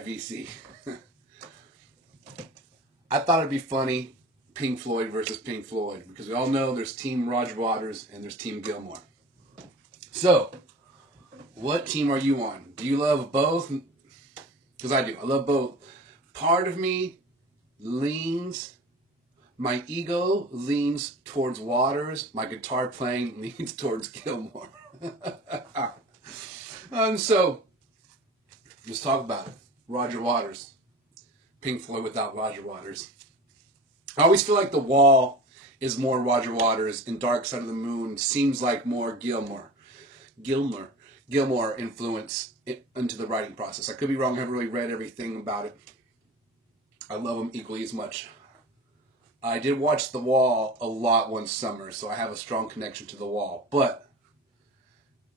VC. I thought it'd be funny, Pink Floyd versus Pink Floyd, because we all know there's Team Roger Waters and there's Team Gilmour. So, what team are you on? Do you love both? Because I do. I love both. Part of me leans, my ego leans towards Waters. My guitar playing leans towards Gilmour. So, let's talk about it. Roger Waters. Pink Floyd without Roger Waters. I always feel like The Wall is more Roger Waters and Dark Side of the Moon seems like more Gilmour influence into the writing process. I could be wrong. I haven't really read everything about it. I love them equally as much. I did watch The Wall a lot one summer, so I have a strong connection to The Wall. But,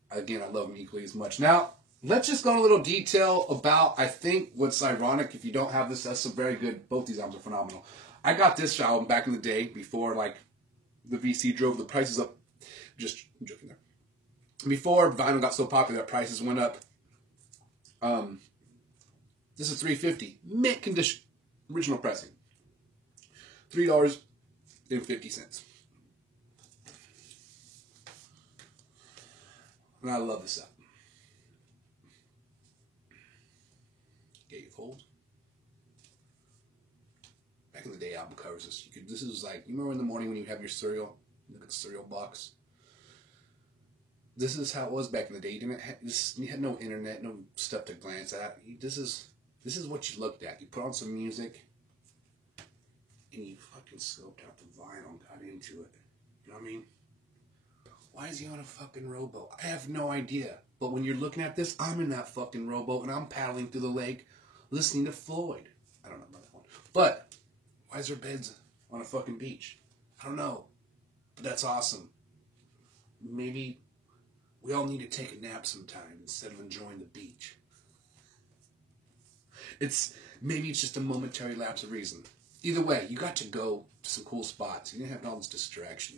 again, I love them equally as much. Now, let's just go into a little detail about, I think, what's ironic. If you don't have this, that's a very good. Both these albums are phenomenal. I got this album back in the day before, like, the VC drove the prices up. Just joking there. Before vinyl got so popular that prices went up. This is $3.50. Mint condition. Original pricing. $3.50. And I love this album. Get you cold. Back in the day, album covers this. This is like, you remember in the morning when you have your cereal? You look at the cereal box. This is how it was back in the day. You had no internet, no stuff to glance at. This is what you looked at. You put on some music, and you fucking scoped out the vinyl and got into it. You know what I mean? Why is he on a fucking rowboat? I have no idea. But when you're looking at this, I'm in that fucking rowboat, and I'm paddling through the lake, listening to Floyd. I don't know about that one. But, why is there beds on a fucking beach? I don't know. But that's awesome. Maybe we all need to take a nap sometime instead of enjoying the beach. Maybe it's just a momentary lapse of reason. Either way, you got to go to some cool spots. You didn't have all this distraction,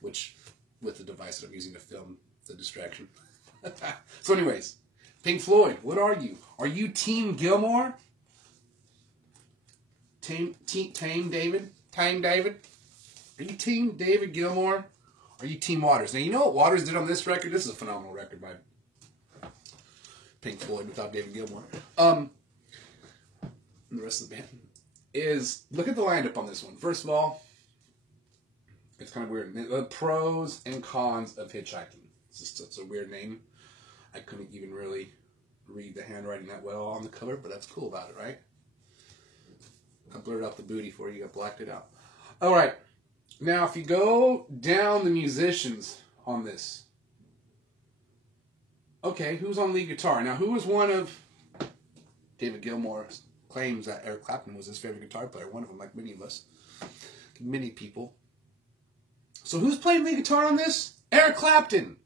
which, with the device that I'm using to film the distraction. So anyways, Pink Floyd, what are you? Are you Team Gilmour? Tame David? Are you Team David Gilmour? Are you Team Waters? Now, you know what Waters did on this record? This is a phenomenal record by Pink Floyd without David Gilmour. And the rest of the band is, look at the lineup on this one. First of all, it's kind of weird. The pros and cons of hitchhiking. It's a weird name. I couldn't even really read the handwriting that well on the cover, but that's cool about it, right? I blurred out the booty for you. I blacked it out. All right. Now, if you go down the musicians on this, okay, who's on lead guitar? Now, who was one of David Gilmour's claims that Eric Clapton was his favorite guitar player? One of them, like many of us, many people. So who's playing lead guitar on this? Eric Clapton.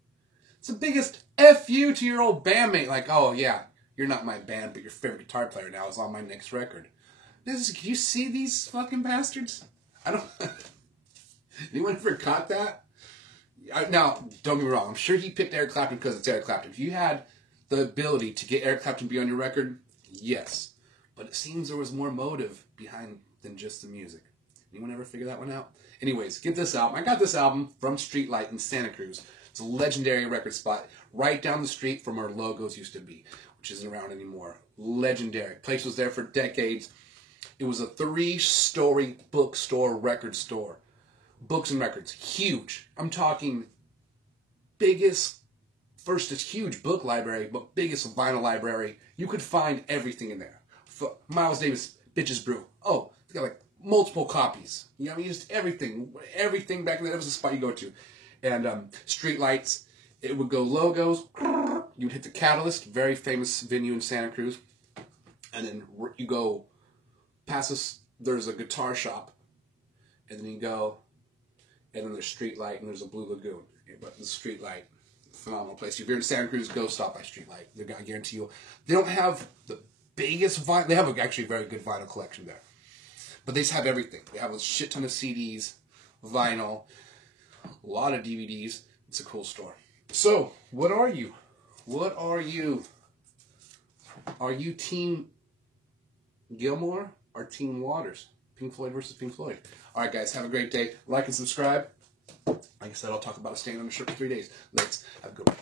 It's the biggest F you to your old bandmate. Like, oh yeah, you're not my band, but your favorite guitar player now is on my next record. Can you see these fucking bastards? I don't... Anyone ever caught that? Now, don't get me wrong. I'm sure he picked Eric Clapton because it's Eric Clapton. If you had the ability to get Eric Clapton to be on your record, yes. But it seems there was more motive behind than just the music. Anyone ever figure that one out? Anyways, get this album. I got this album from Streetlight in Santa Cruz. It's a legendary record spot right down the street from where Logos used to be, which isn't around anymore. Legendary. Place was there for decades. It was a 3-story bookstore, record store. Books and records. Huge. I'm talking biggest, first it's huge book library, but biggest vinyl library. You could find everything in there. Miles Davis, Bitches Brew. Oh, they got like multiple copies. You know what I mean? Just everything. Everything back then. That was the spot you go to. And Streetlights, it would go Logos. You would hit the Catalyst, very famous venue in Santa Cruz. And then you go past this, there's a guitar shop. And then you go, and then there's Streetlight, and there's a Blue Lagoon. But the Streetlight, phenomenal place. If you're in Santa Cruz, go stop by Streetlight. They're going to guarantee you. They don't have the biggest vinyl. They have actually a very good vinyl collection there. But they just have everything. They have a shit ton of CDs, vinyl, a lot of DVDs. It's a cool store. So, what are you? What are you? Are you Team Gilmour or Team Waters? Pink Floyd versus Pink Floyd. All right, guys, have a great day. Like and subscribe. Like I said, I'll talk about a stain on the shirt in 3 days. Let's have a good one.